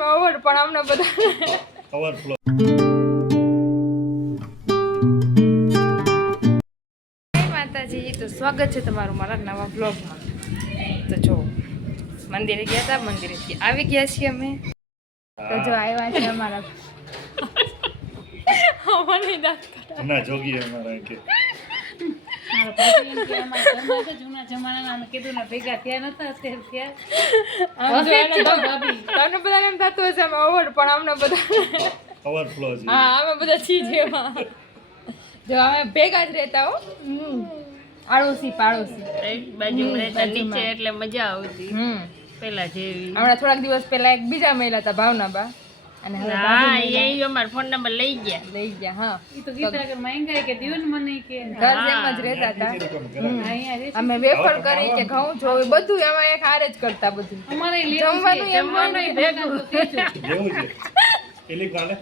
એમાં ઓવર પણ અમને બધા ઓવરફ્લો. માતાજી, તો સ્વાગત છે તમારું મારા નવા બ્લોગમાં. તો જો મંદિરે ગયા હતા, મંદિરેથી આવી ગયા છીએ અમે. તો જો આવ્યા છે અમારા ના જોગી અમારા કે જૂના જમાનામાં અમે કીધું ને ભેગા થયા નતા અત્યારે તમને બધાને એમ થતું હશે અમે ઓવર પણ અમને બધા ઓવરફ્લો છે. હા અમે બધા છીએ જેમાં જો અમે ભેગા જ રહેતા હો. આડોશી પાડોશી એક બાજુ રહેતા નીચે એટલે મજા આવતી પેલા જેવી. હમણાં થોડાક દિવસ પહેલા એક બીજા મહિલા હતા ભાવનાબા, અને હવે હા એ અમારો ફોન નંબર લઈ ગયા. લઈ ગયા. હા ઈ તો ગીતા કે માંગ્યા કે દીવન મને કે ઘર જેમ જ રહેતા હતા. અમે વેફર કરી કે ઘઉં જોવે બધું એમાં એક હારે જ કરતા બધું. અમારે જમવાનું ભેગા તો થયું. જેવું છે પેલી કાલે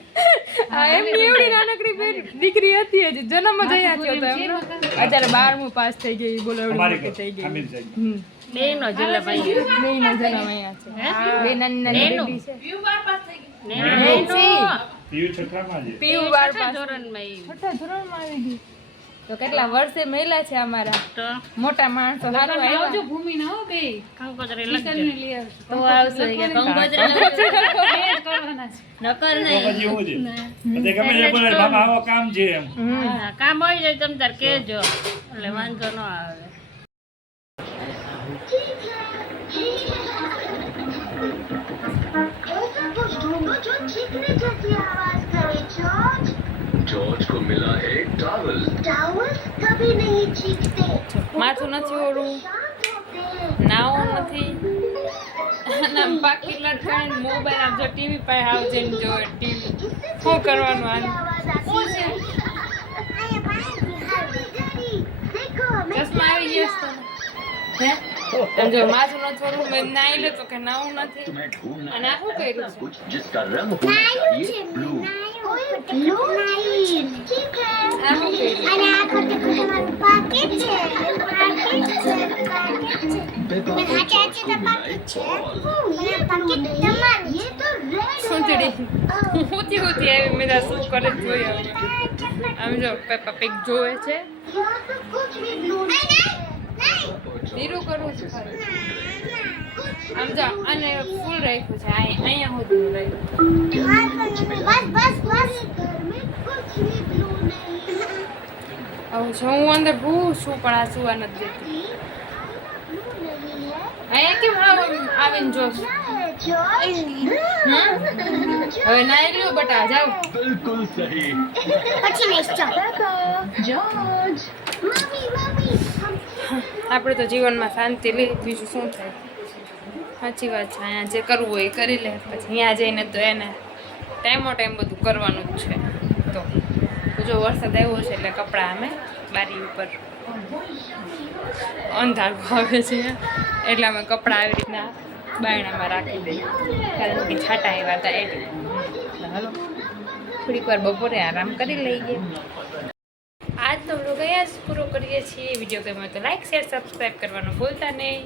હા એમની એવડી નાનકડી દીકરી હતી, હજી જન્મ જ અહીંયા થયો હતો એમનો. અત્યારે 12મું પાસ થઈ ગઈ. બોલો એવડી અમારી મોટી થઈ ગઈ. આમીર સાહેબ બેનો જલ્લા ભાઈ બેયનો જન્મ અહીંયા છે. બે નાની નાની બેબી છે. પીયુ છઠ્ઠામાં છે. પીયુ 12 પાસ ધોરણમાં ઈ. છઠ્ઠા ધોરણમાં આવી ગઈ. તો કેટલા વર્ષે મહિલા છે અમારા તો મોટા માણસો. સારું આવજો આવ્યા. ભૂમિ ના હો બે કંકોત્રી લખજો. તો આવશે કે કંકોત્રી કરવાના છે. નકર તો નહીં. પછી એવું છે એટલે ગમે એ બોલે બાપા આવો કામ છે એમ. હા, કામ હોય જાય તમ તાર કહેજો એટલે વાંધો ન આવે. जॉर्ज को मिला है टॉवल। टावर्स कभी नहीं चीखते, માથું નથી ઓળું, નાવું નથી, અને આમ પાકી લટકાઈને મોબાઈલ આમ જો ટીવી પાસે આવજે ને જો ટીવી શું કરવાનું આનું. ચશ્મા આવી ગયા છે તને? હે એમ જો માથું નથી ઓળું, મેં નાઈ લે તો કે નાવું નથી. तुम्हें ढूंढना અને આ શું કર્યું છે? कुछ जिसका रंग होना चाहिए ब्लू। ब्लू नाइन ठीक है। આ શું કર્યું? અને આ ખોટે ખોટે મારું પાકેટ છે, પાકેટ છે, પાકેટ છે. મેં હાચે હાચે તો પાકેટ છે. મેં પાકેટ તમારું ये तो रेड સૂંચડી ઊંચી ઊંચી આવી. મેં આ શું કરે છે જોઈ હવે. આમ જો પેપા પીક જોવે છે. यहाँ तो कुछ भी ब्लू नहीं नहीं ધીરું કરવું છે ખરું. આમ જો અને ફૂલ રાખ્યું છે. અહીંયા સુધી રાખ્યું. बस बस बस घर में कुछ भी ब्लू नहीं હવે જો હું અંદર બહુ છું પણ આ સુવા નથી દેતી. ब्लू नहीं है અહીંયા કેમ આવીને જોશ? હવે નાઈ લ્યો બટા, જાઓ. बिल्कुल सही। પછી નહીં ચાલ जॉर्ज मम्मी मम्मी આપણે તો જીવનમાં શાંતિ લે, બીજું શું થાય? સાચી વાત છે. અહીંયા જે કરવું હોય એ કરી લે. પછી અહીંયા જઈને તો એને ટાઈમો ટાઈમ બધું કરવાનું જ છે. તો જો વરસાદ આવ્યો છે એટલે કપડાં અમે બારી ઉપર અંધારું આવે છે એટલે અમે કપડાં આવી રીતના બાયણામાં રાખી દઈએ, કારણ કે છાંટા આવ્યા હતા એટલે. હાલો થોડીક વાર બપોરે આરામ કરી લઈએ. આજનો વ્લોગ અહીંયા જ પૂરો કરીએ છીએ. વિડીયો ગમ્યો તો લાઈક શેર સબસ્ક્રાઈબ કરવાનું ભૂલતા નહીં.